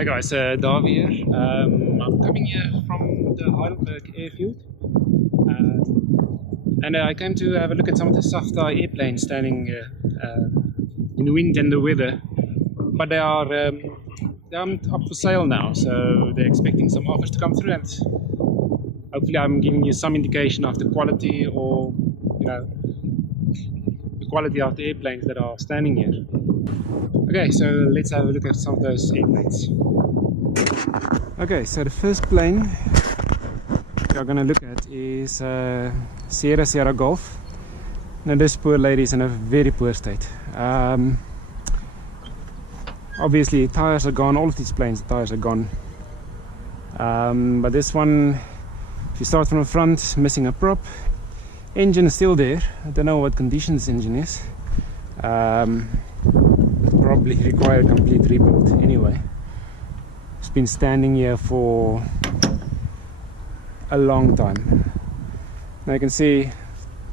Hi guys, Davy here. I'm coming here from the Heidelberg airfield, and I came to have a look at some of the SAFTA airplanes standing in the wind and the weather. But they aren't up for sale now, so they're expecting some offers to come through, and hopefully I'm giving you some indication of the quality, or the quality of the airplanes that are standing here. Okay, so let's have a look at some of those airplanes. Okay, so the first plane we're going to look at is Sierra Golf. Now this poor lady is in a very poor state. Obviously tires are gone, all of these planes, the tires are gone. But this one, if you start from the front, missing a prop. Engine is still there. I don't know what condition this engine is. Probably require a complete rebuild anyway. It's been standing here for a long time. Now you can see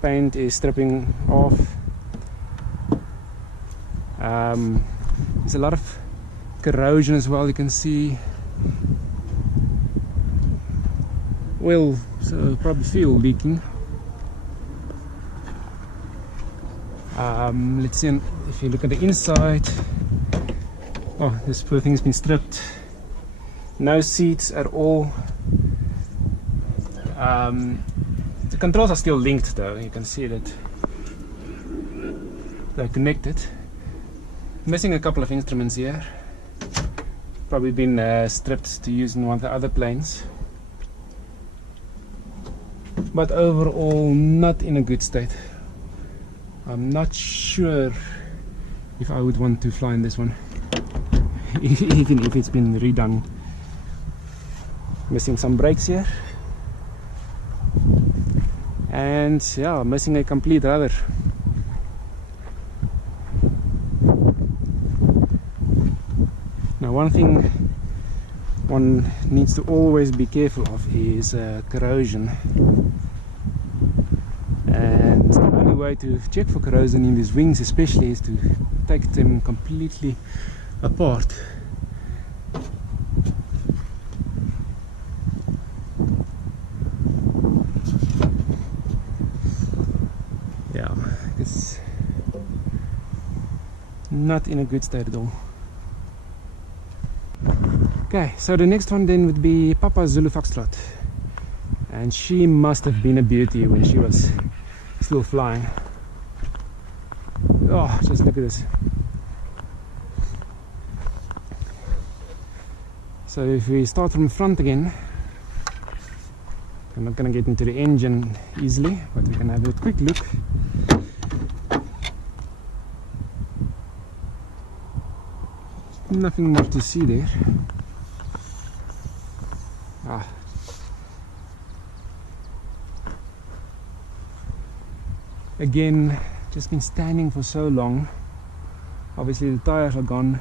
paint is stripping off. There's a lot of corrosion as well. You can see oil, so probably fuel leaking. Let's see if you look at the inside. Oh, this poor thing's been stripped. No seats at all. The controls are still linked though. You can see that they're connected. Missing a couple of instruments here. Probably been stripped to use in one of the other planes. But overall not in a good state. I'm not sure if I would want to fly in this one, even if it's been redone. Missing some brakes here, and yeah, missing a complete rudder. Now one thing one needs to always be careful of is corrosion. And the only way to check for corrosion in these wings especially is to take them completely apart. Yeah, it's not in a good state at all. Okay, so the next one then would be Papa Zulu Foxtrot, and she must have been a beauty when she was still flying. Oh, just look at this. So if we start from the front again, I'm not going to get into the engine easily, but we can have a quick look. Nothing more to see there. Again, just been standing for so long. Obviously the tires are gone.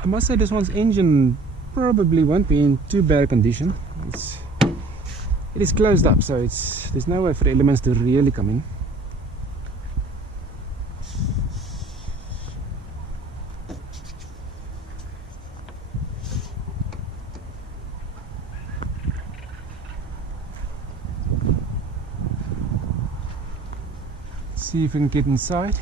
I must say this one's engine probably won't be in too bad a condition. It is closed up, so there's no way for the elements to really come in. See if we can get inside.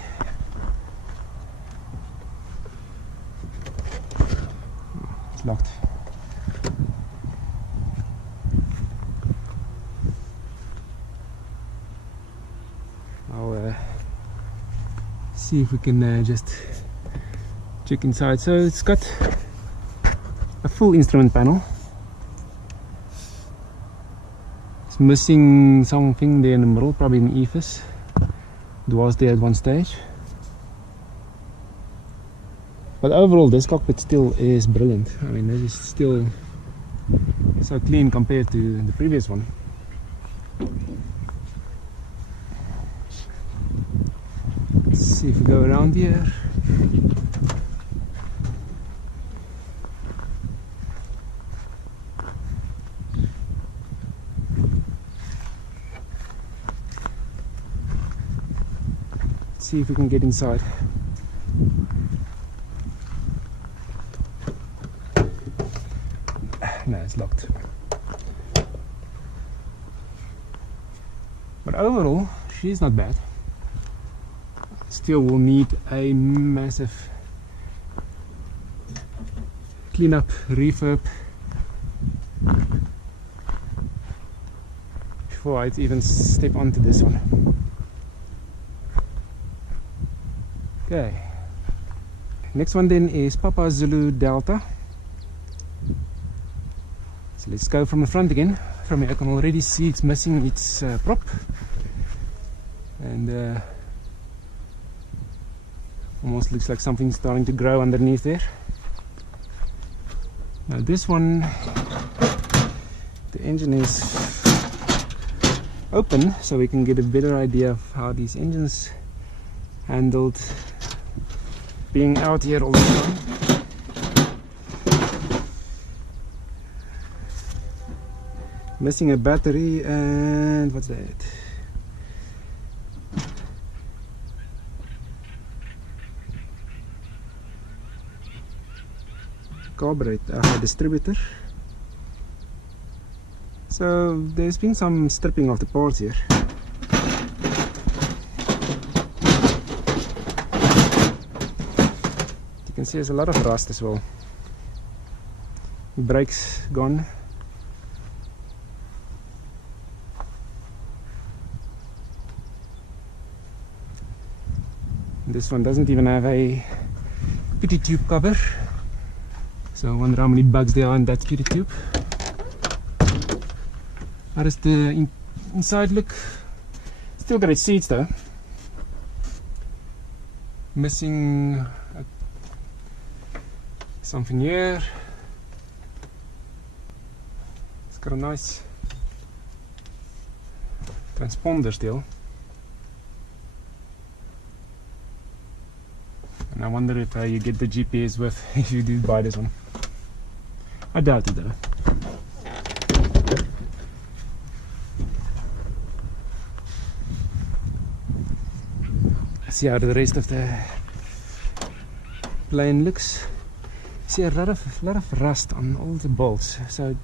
It's locked. I'll see if we can just check inside. So it's got a full instrument panel. It's missing something there in the middle, probably an ephes. It was there at one stage, but overall this cockpit still is brilliant. I mean, this is still so clean compared to the previous one. Let's see if we go around here. Let's see if we can get inside. No, it's locked. But overall, she's not bad. Still will need a massive cleanup, refurb before I'd even step onto this one. Okay, next one then is Papa Zulu Delta. So let's go from the front again. From here I can already see it's missing its prop, and almost looks like something's starting to grow underneath there. Now this one, the engine is open, so we can get a better idea of how these engines handled being out here all the time. Missing a battery and what's that? Carburetor distributor. So there's been some stripping of the parts here. You can see there's a lot of rust as well. Brakes gone. This one doesn't even have a pity tube cover, so I wonder how many bugs there are in that pity tube. How does the inside look? Still got its seats though. Missing something here. It's got a nice transponder still. And I wonder if you get the GPS with if you do buy this one. I doubt it though. See how the rest of the plane looks. See a lot of rust on all the bolts. So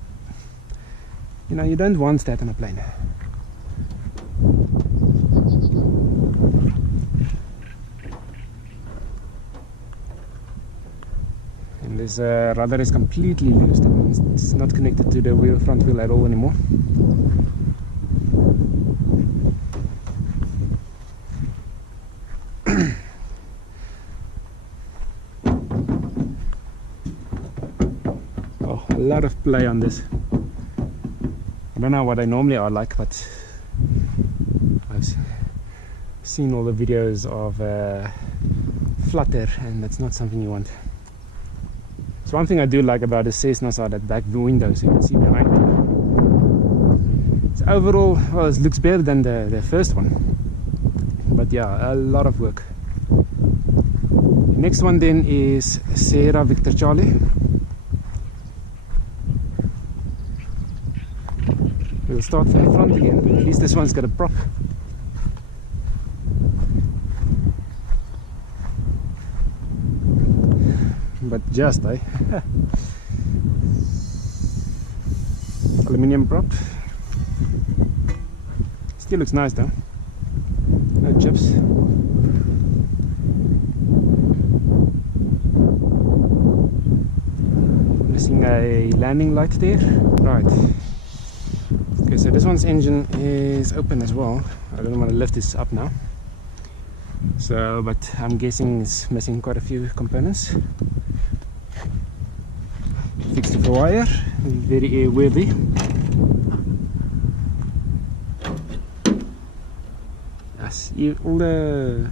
you know, you don't want that on a plane. This rudder is completely loose. That means it's not connected to the front wheel at all anymore. Oh, a lot of play on this. I don't know what they normally are like, but I've seen all the videos of flutter, and that's not something you want. So one thing I do like about the Cessnas are that back windows, you can see behind. So overall, well, it looks better than the first one. But yeah, a lot of work. Next one then is Sierra Victor Charlie. We'll start from the front again. At least this one's got a prop. But just aluminium prop. Still looks nice though. No chips. Missing a landing light there. Right. Okay, so this one's engine is open as well. I don't want to lift this up now. So, but I'm guessing it's missing quite a few components. Fixed with a wire, very airworthy. Yes, all the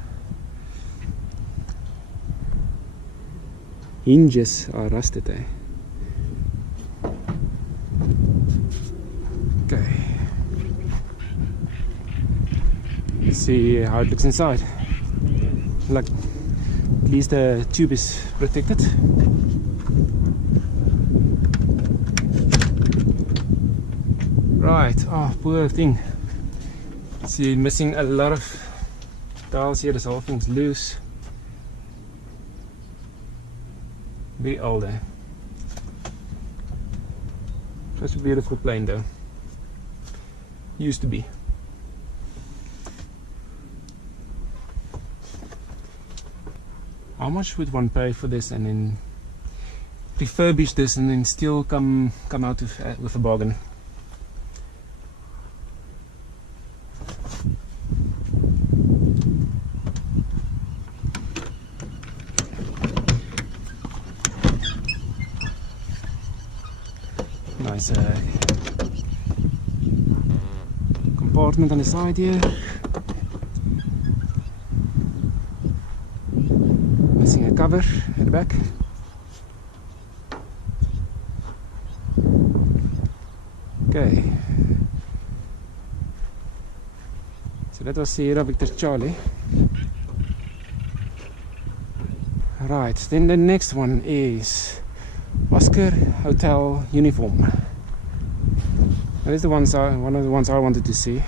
hinges are rusted, eh? Okay. Let's see how it looks inside. Like, at least the tube is protected. Right, oh poor thing. See, missing a lot of Dials here, this whole thing's loose. Very old, eh? That's a beautiful plane though. Used to be. How much would one pay for this and then refurbish this and then still come out with a bargain? Nice compartment on the side here. Missing a cover at the back. Okay. So that was Sierra Victor Charlie. Right, then the next one is Oscar Hotel Uniform. That is one of the ones I wanted to see.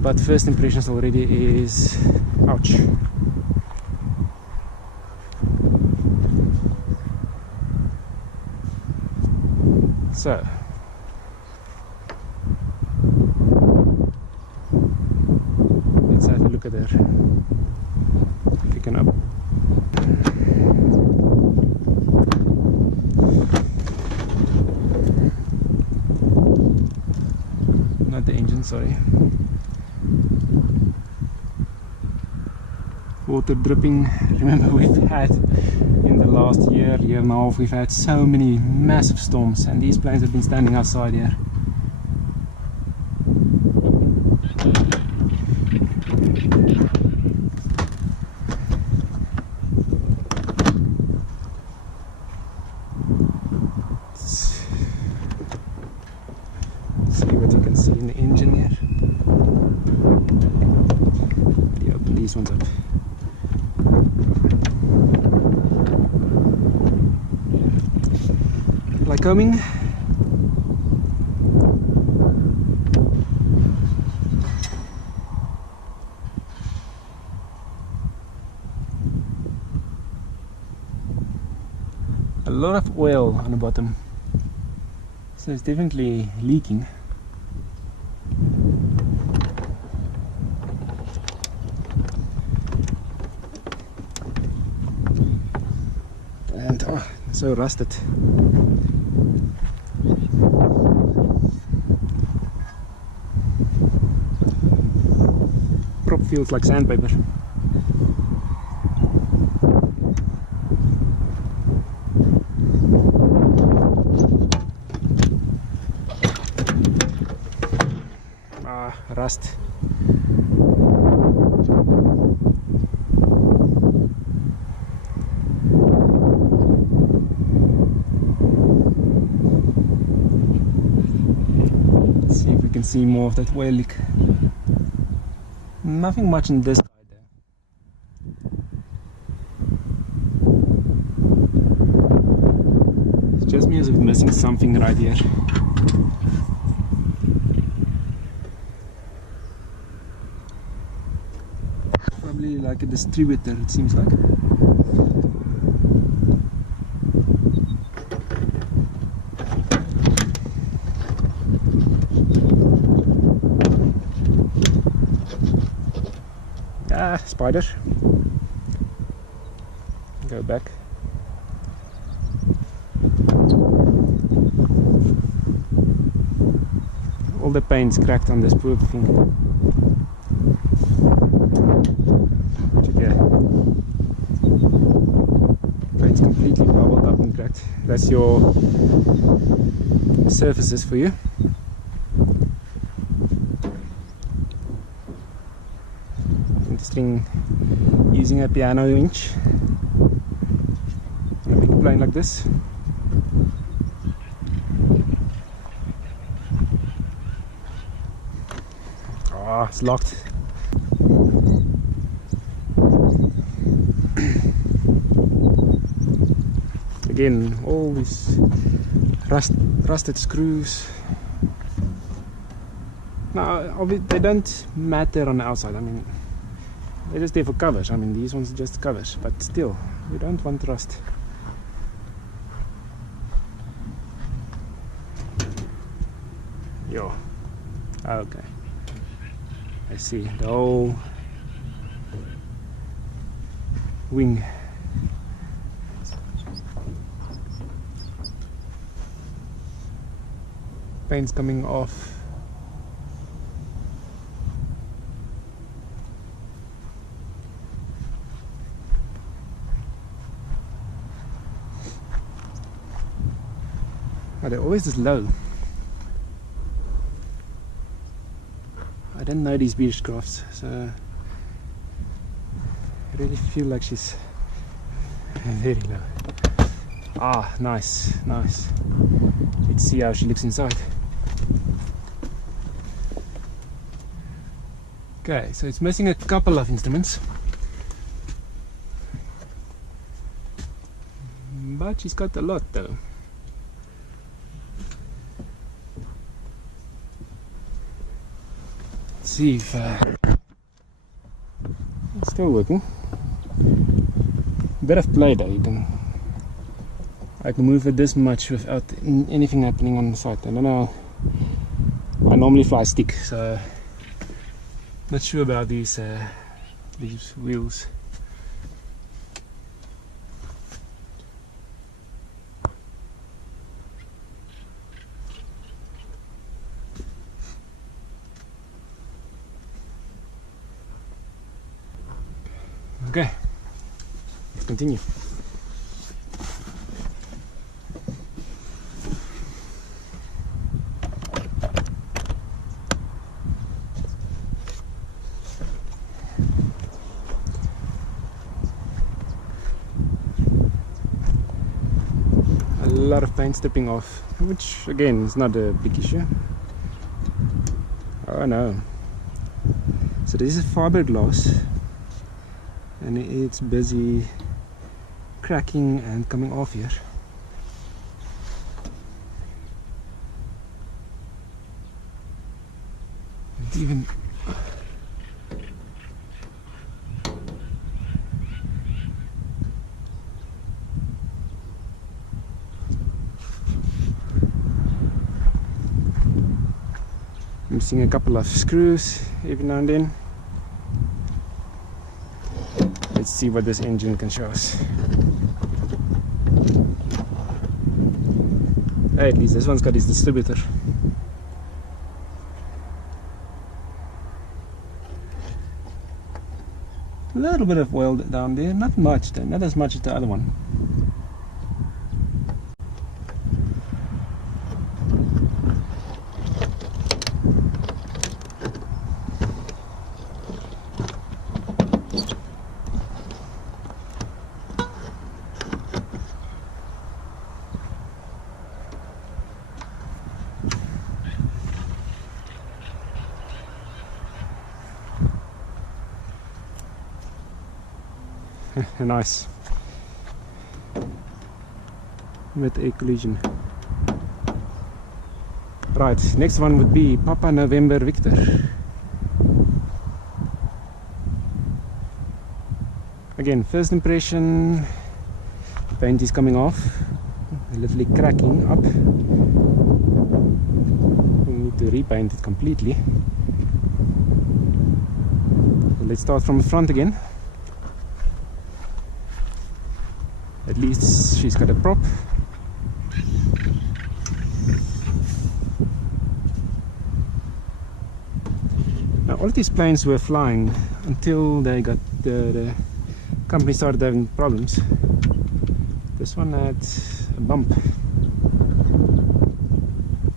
But first impressions already is ouch. So let's have a look at her. Picking up. Not the engine, sorry. Water dripping. Remember, we've had in the last year and a half, we've had so many massive storms, and these planes have been standing outside here. See what you can see in the engine here. Maybe open these ones up. Like coming. A lot of oil on the bottom, so it's definitely leaking. And oh, so rusted. Prop feels like sandpaper. Rust. Let's see if we can see more of that oil leak. Nothing much in this side there. It's just me as if missing something right here. Probably like a distributor, it seems like. Ah, spider. Go back. All the paint's cracked on this poor thing. Yeah. Paint's completely bubbled up and cracked. That's your surfaces for you. Interesting using a piano winch on a big plane like this. Ah, it's locked. Again, all these rusted screws. Now, they don't matter on the outside. I mean, they're just there for covers. I mean, these ones are just covers, but still, we don't want rust. Yo, okay, I see the whole wing. Paint's coming off. Oh, they're always this low. I didn't know these Beechcrafts, so I really feel like she's very low. Ah, nice, nice. Let's see how she looks inside. Okay, so it's missing a couple of instruments, but she's got a lot though. Let's see if it's still working. Bit of play though. I can move it this much without anything happening on the side. I don't know. I normally fly stick, so not sure about these wheels. Okay, let's continue. A lot of paint stepping off, which again is not a big issue. Oh no. So this is fiberglass, and it's busy cracking and coming off here. It's even missing a couple of screws every now and then. Let's see what this engine can show us. Hey, at least this one's got its distributor. A little bit of oil down there, not much though, not as much as the other one. Nice. With a collision. Right, next one would be Papa November Victor. Again, first impression, paint is coming off, literally cracking up. We need to repaint it completely. So let's start from the front again. At least she's got a prop. Now all of these planes were flying until they got the company started having problems. This one had a bump.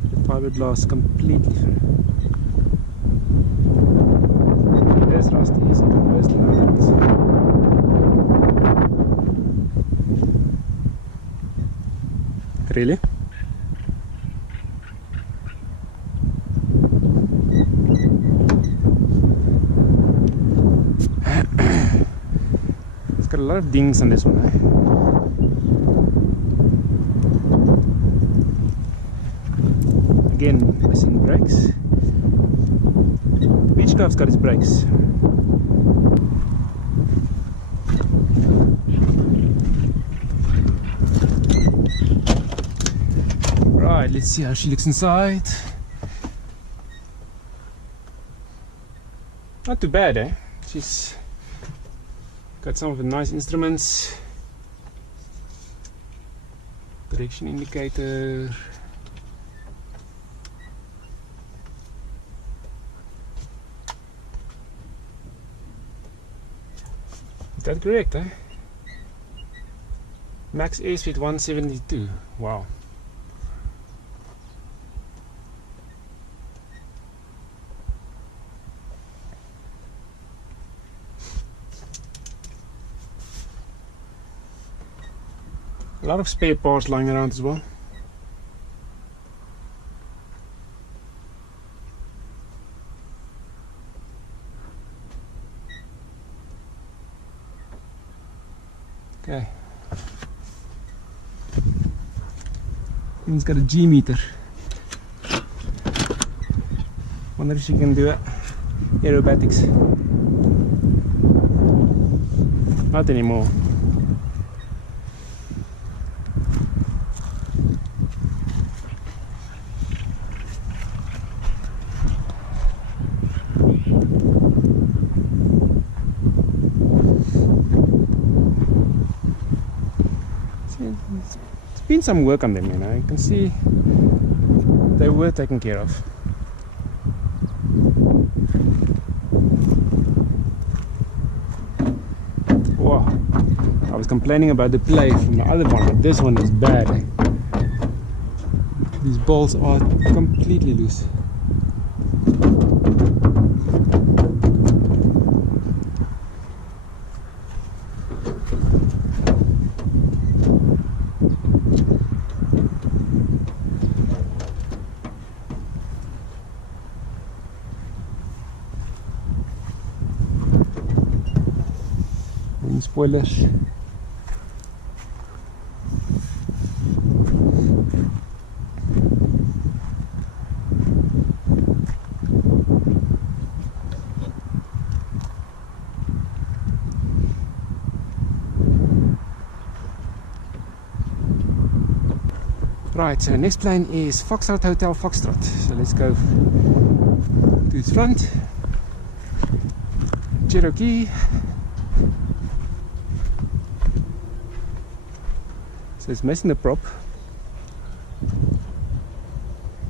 The fiberglass completely through. There's rusty, is even worse than the other ones. Really? It's got a lot of dings on this one, eh? Again, missing brakes. Beechcraft's got its brakes. Right, let's see how she looks inside. Not too bad, eh? She's got some of the nice instruments. Direction indicator. Is that correct, eh? Max airspeed 172. Wow. A lot of spare parts lying around as well. Okay. It's got a G meter. Wonder if she can do it. Aerobatics. Not anymore. There's been some work on them, you know. You can see they were taken care of. Wow, I was complaining about the play from the other one, but this one is bad, eh? These balls are completely loose. Spoilers. Right, so next plane is Foxtrot Hotel Foxtrot. So let's go to its front. Cherokee. So it's missing the prop.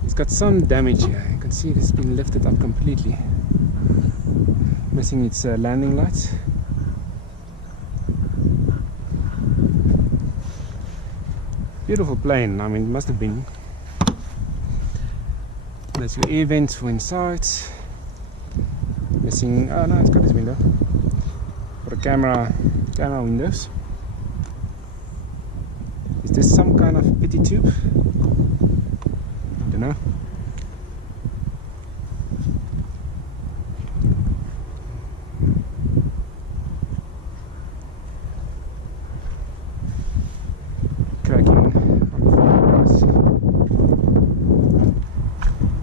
It's got some damage here. You can see it's been lifted up completely. Missing its landing lights. Beautiful plane, I mean, it must have been. There's your air vents for inside. Missing, oh no, it's got its window. For the camera windows. Is this some kind of pity tube? I don't know. Cracking on the fiberglass.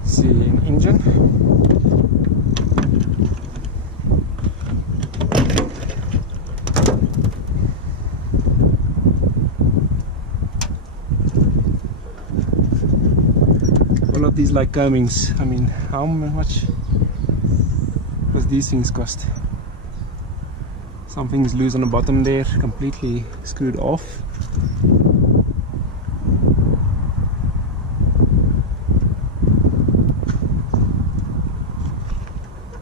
See an engine. All of these like Cummings. I mean, how much does these things cost? Something's loose on the bottom there, completely screwed off.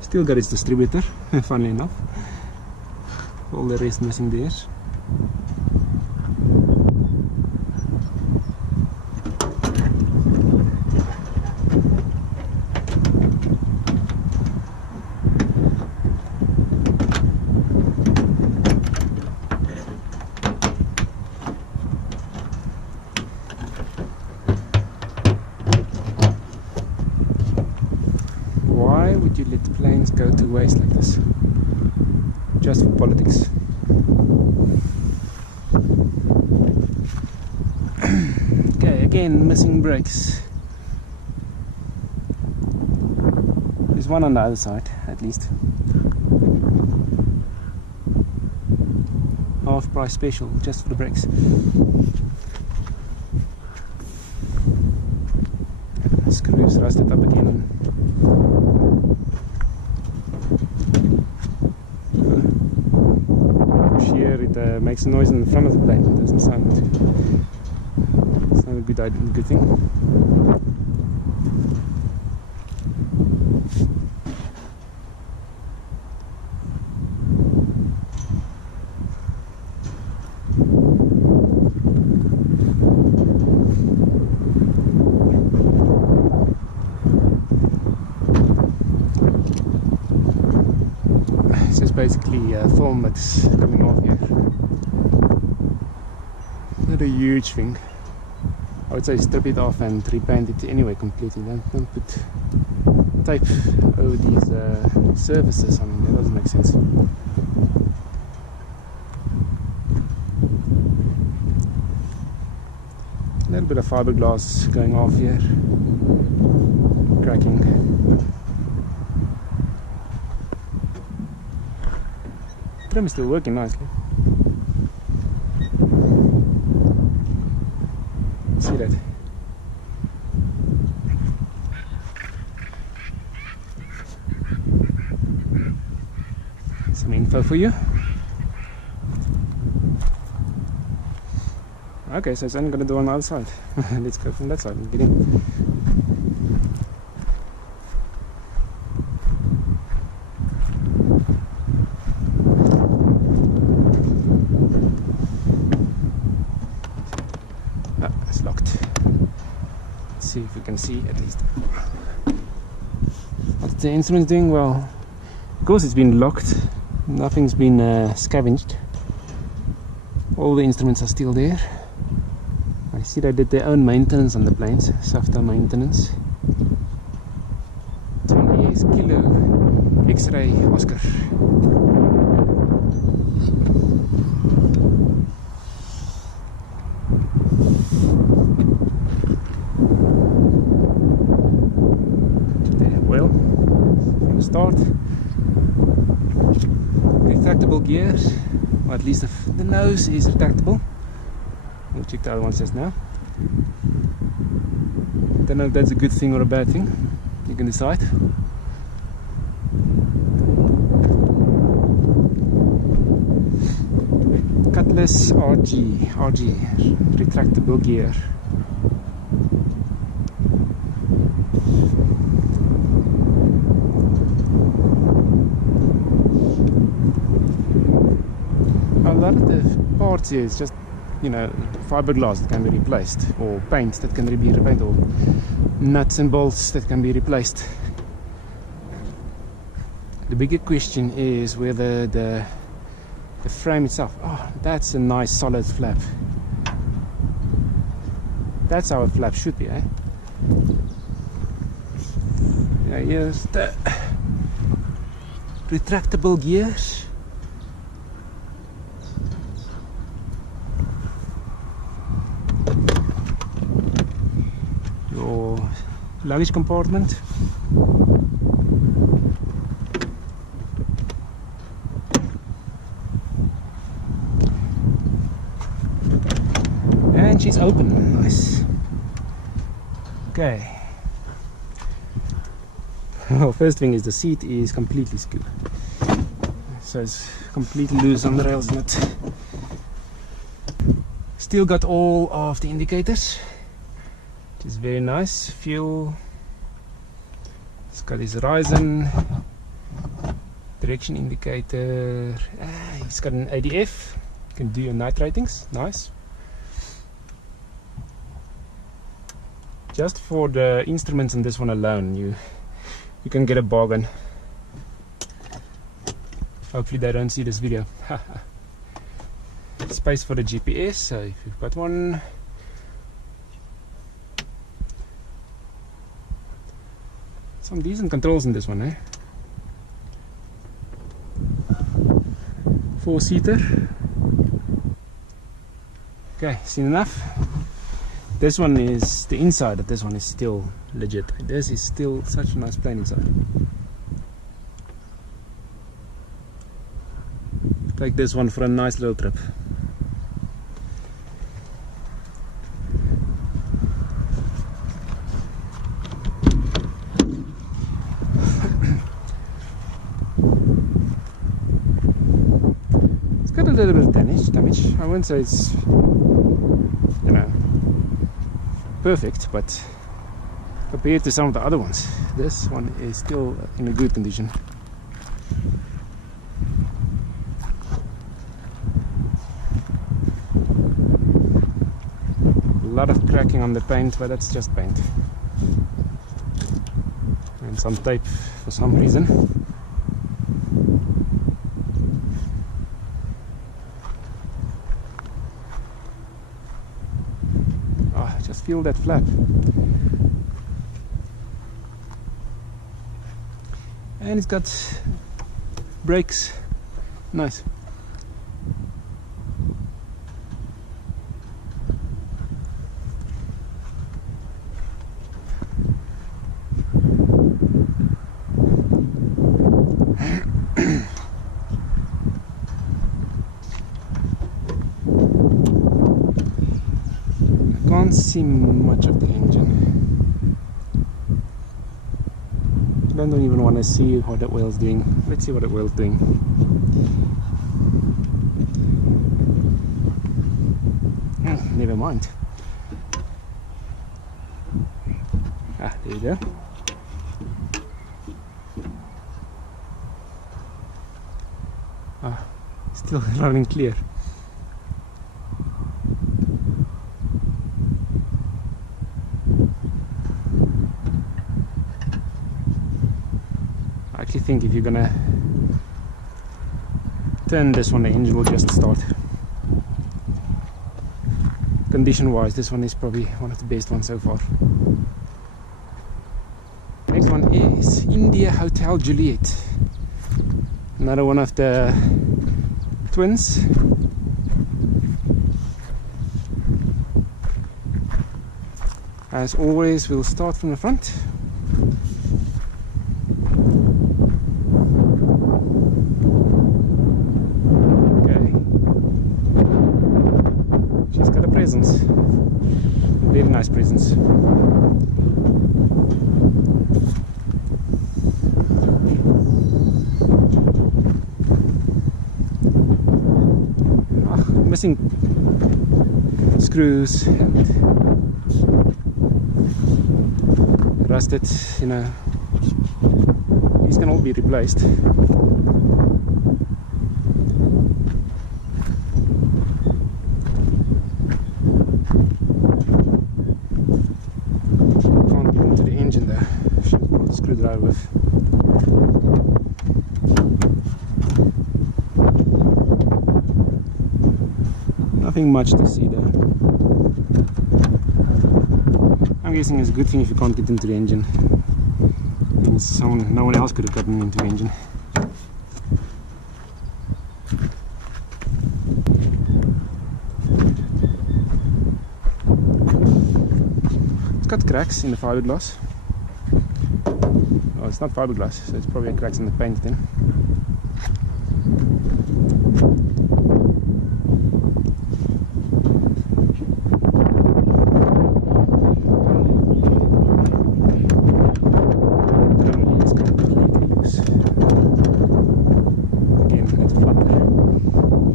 Still got its distributor, funnily enough. All the rest missing there. Why would you let planes go to waste like this? Just for politics. Okay, again, missing brakes. There's one on the other side, at least. Half price special, just for the brakes. screws rusted up again. Here it makes a noise in the front of the plane. It doesn't sound. It's not a good thing. Basically foam that's coming off here. Not a huge thing. I would say strip it off and repaint it anyway completely. Don't put tape over these surfaces. I mean, that doesn't make sense. A little bit of fiberglass going off here, cracking. Trim is still working nicely. See that? Some info for you. Okay, so it's only going to do on the other side. Let's go from that side and get in. It's locked. Let's see if we can see at least. What's the instrument doing? Well, of course it's been locked. Nothing's been scavenged. All the instruments are still there. I see they did their own maintenance on the planes, SAFTA maintenance. 28 kilo X-ray Oscar. Well, from the start, retractable gears, or at least the nose is retractable. We'll check the other ones just now. Don't know if that's a good thing or a bad thing. You can decide. Cutlass RG retractable gear. A lot of the parts here is just, you know, fiberglass that can be replaced, or paint that can be repainted, or nuts and bolts that can be replaced. The bigger question is whether the frame itself. Oh, that's a nice solid flap. That's how a flap should be, eh? Yeah, here's the retractable gears. Your luggage compartment. And she's open. Nice. Okay. Well, first thing is the seat is completely skewed, so it's completely loose on the rails, isn't it? Still got all of the indicators, which is very nice. Fuel. It's got his horizon, direction indicator. It's got an ADF. You can do your night ratings. Nice. Just for the instruments in this one alone, you can get a bargain. Hopefully they don't see this video. Space for the GPS, so if you've got one. Some decent controls in this one, eh? 4-seater. Okay, seen enough. This one is, the inside of this one is still legit. This is still such a nice plane inside. Take this one for a nice little trip. little bit of damage. I wouldn't say it's, you know, perfect, but compared to some of the other ones, this one is still in a good condition. A lot of cracking on the paint, but that's just paint. And some tape for some reason. Oh, just feel that flap. And it's got brakes. Nice. Can't see much of the engine. I don't even want to see what the oil's doing. Let's see what the oil's doing. Never mind. Ah, there you go. Ah, still running clear. I actually think if you're gonna turn this one, the engine will just start. Condition wise, this one is probably one of the best ones so far. Next one is India Hotel Juliet. Another one of the twins. As always, we'll start from the front. Presence. Very nice presence. Missing screws and rusted, you know. These can all be replaced. Screwdriver with. Nothing much to see there. I'm guessing it's a good thing if you can't get into the engine. It means no one else could have gotten into the engine. It's got cracks in the fiberglass. Oh, it's not fiberglass, so it's probably cracks in the paint then. Drum is completely loose. Again, it's flat.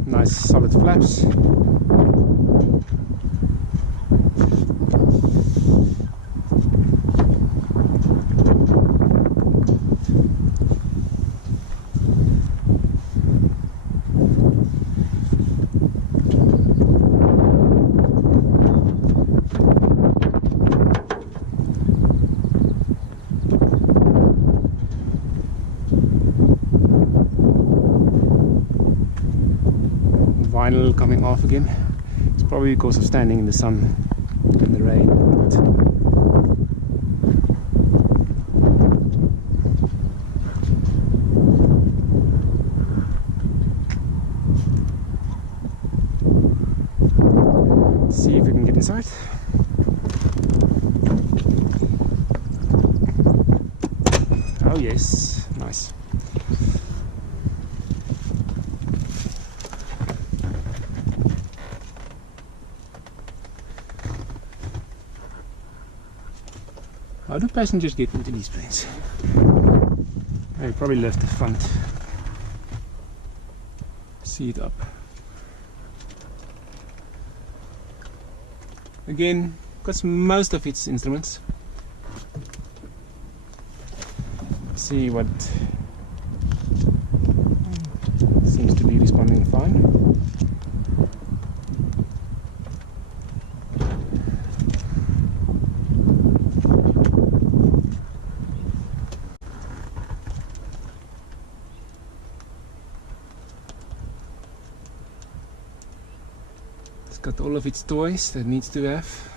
Nice solid flaps. Vinyl coming off again. It's probably because of standing in the sun in the rain. Let's see if we can get inside. Oh yes, nice. How do passengers get into these planes? They probably lift the front seat up. Again, got most of its instruments. See what seems to be responding fine. It's got all of its toys that it needs to have.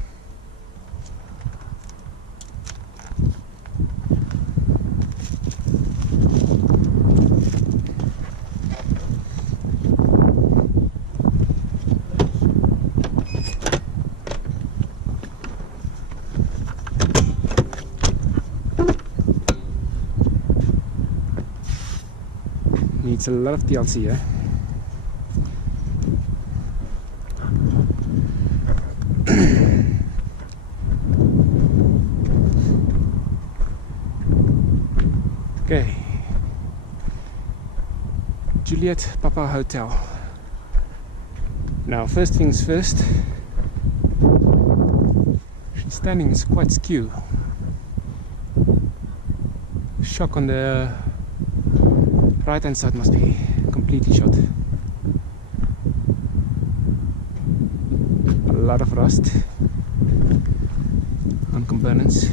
Needs a lot of TLC, eh? Okay, Juliet Papa Hotel. Now, first things first, she's standing is quite skew. Shock on the right hand side must be completely shot. A lot of rust on components.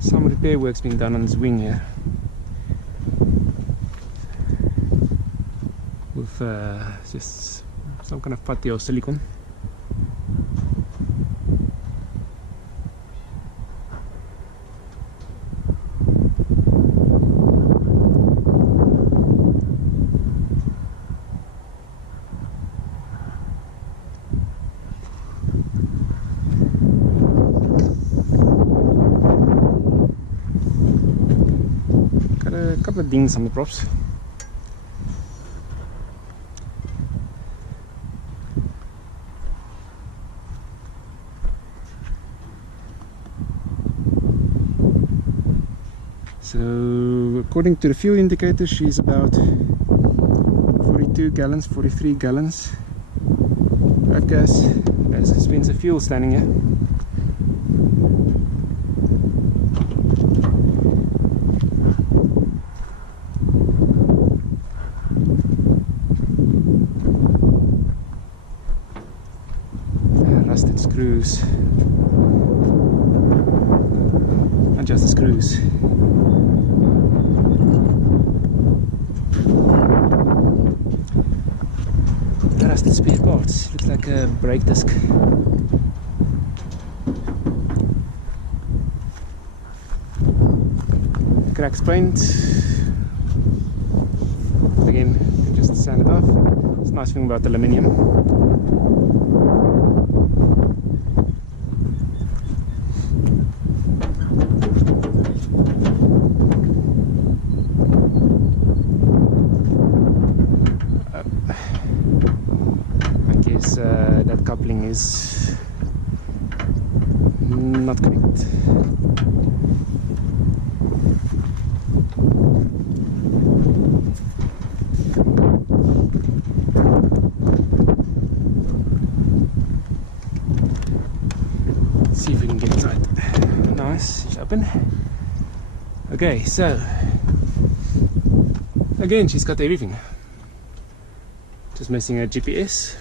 Some repair work's been done on this wing here with just some kind of putty or silicone. A couple of dings on the props. So according to the fuel indicator, she's about 42 gallons, 43 gallons of gas. That's expensive fuel standing here. Rusted screws, not just the screws. Rusted spare parts, looks like a brake disc. Cracks paint. Again, you can just sand it off. It's a nice thing about aluminium. That coupling is not correct. Let's see if we can get it right. Nice, it's open. Okay, so again, she's got everything. Just missing a GPS.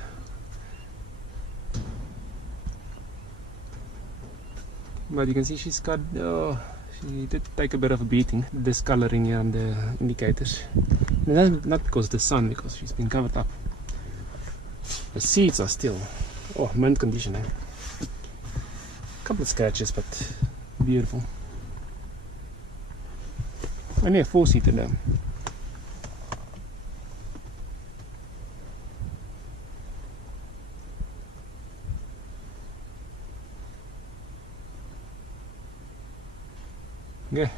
But you can see she's got, she did take a bit of a beating, discoloring here on the indicators. Not because of the sun, because she's been covered up. The seats are still, mint condition. A couple of scratches, but beautiful. Only a 4-seater though. Okay.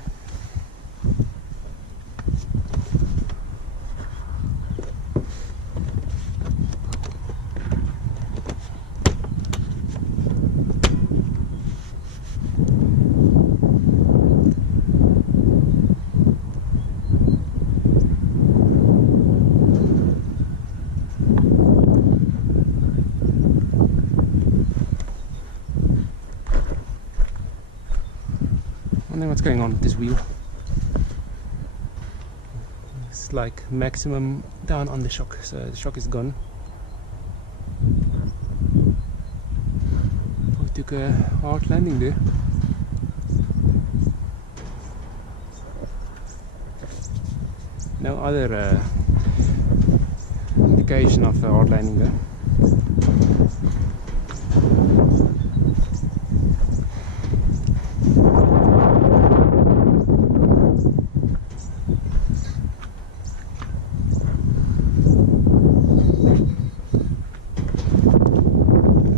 wondering what's going on with this wheel. It's like maximum down on the shock, so the shock is gone. We took a hard landing there. No other indication of a hard landing there.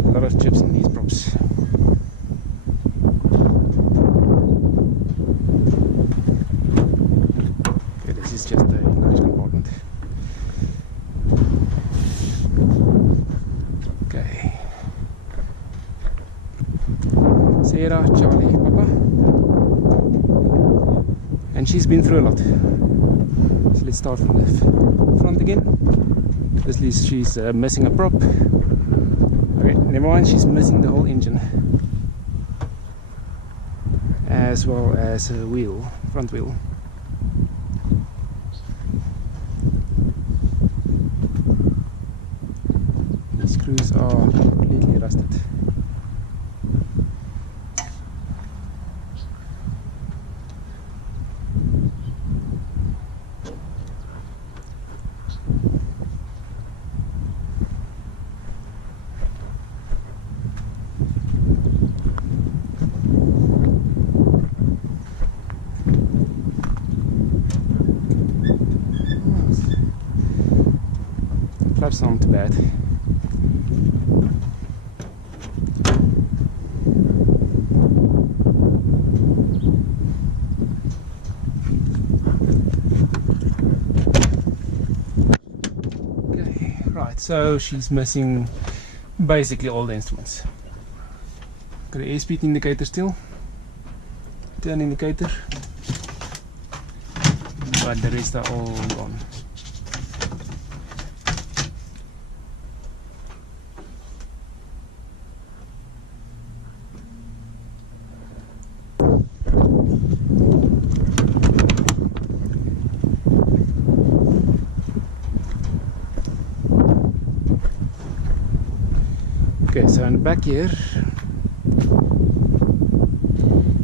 A lot of chips on these props. Okay, this is just a luggage compartment. Okay. Sarah, Charlie, Papa. And she's been through a lot. So let's start from the front again. Obviously she's missing a prop. Okay, never mind, she's missing the whole engine. As well as a wheel, front wheel. These screws are completely rusted. Flaps aren't too bad. Okay, right, so she's missing basically all the instruments. Got an airspeed indicator still, turn indicator, but the rest are all gone. Okay, so in the back here,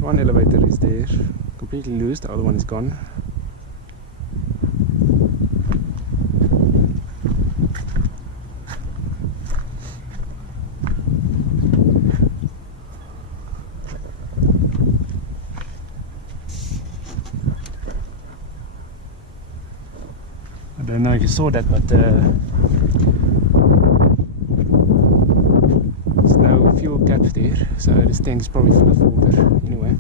one elevator is there, completely loose, the other one is gone. I don't know if you saw that, but fuel cap there, so this tank's probably full of water anyway,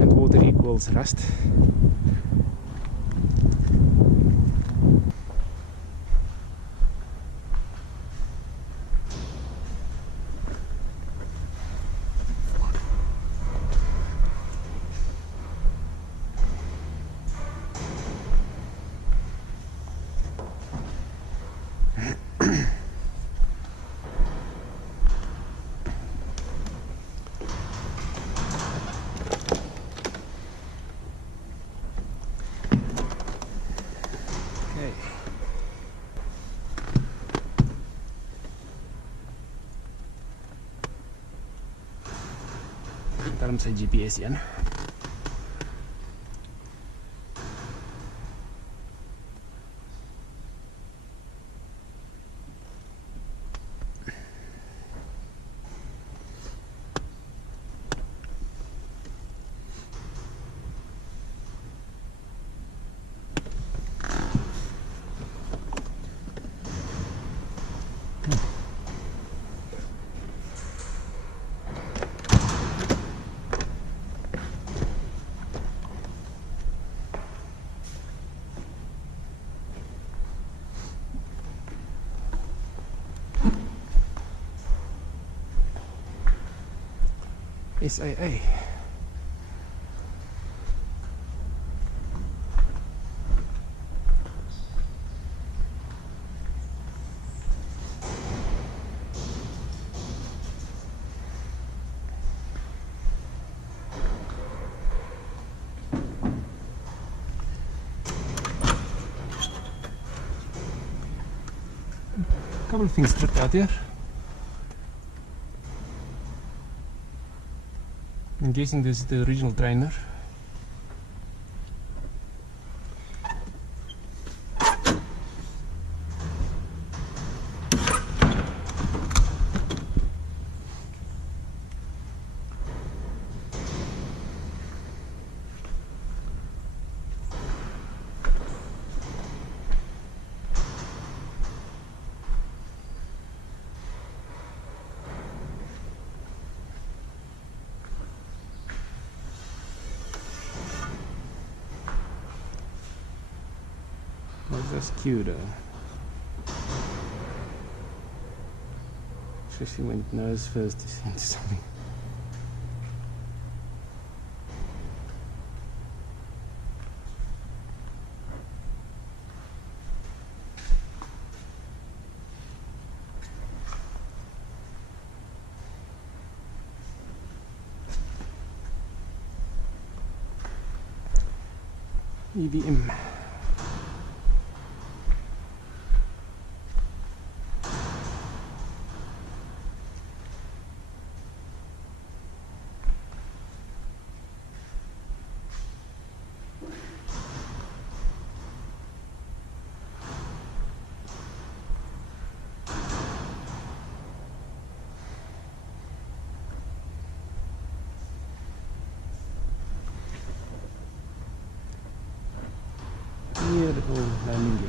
and water equals rust. Daarom sy GPS yan. SAA. couple of things stripped out here. I'm guessing this is the original trainer. That's cute, especially when it knows first to send something. EVM. Beautiful landing gear.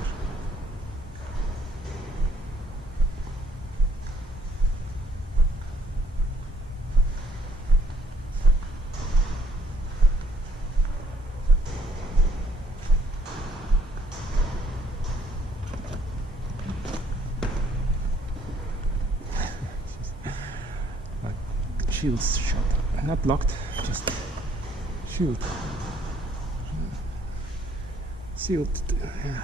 Like shields shot, not locked, just shield. Sealed. Yeah.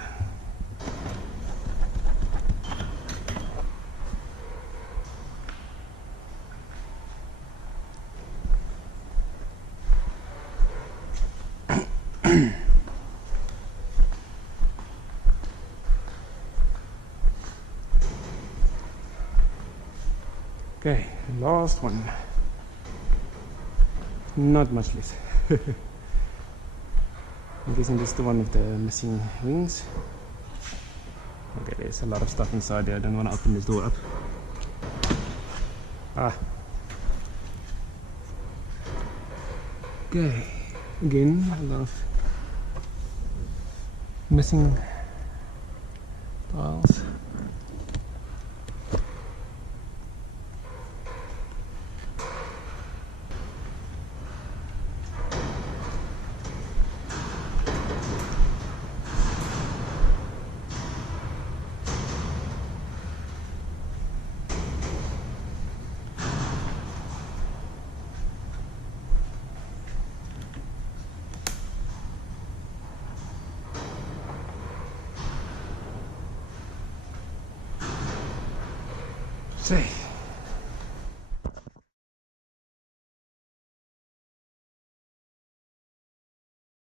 Okay, last one. Not much less. I'm guessing this is the one with the missing wings. Okay, there's a lot of stuff inside there. I don't want to open this door up. Okay, again, a lot of missing tiles. Say.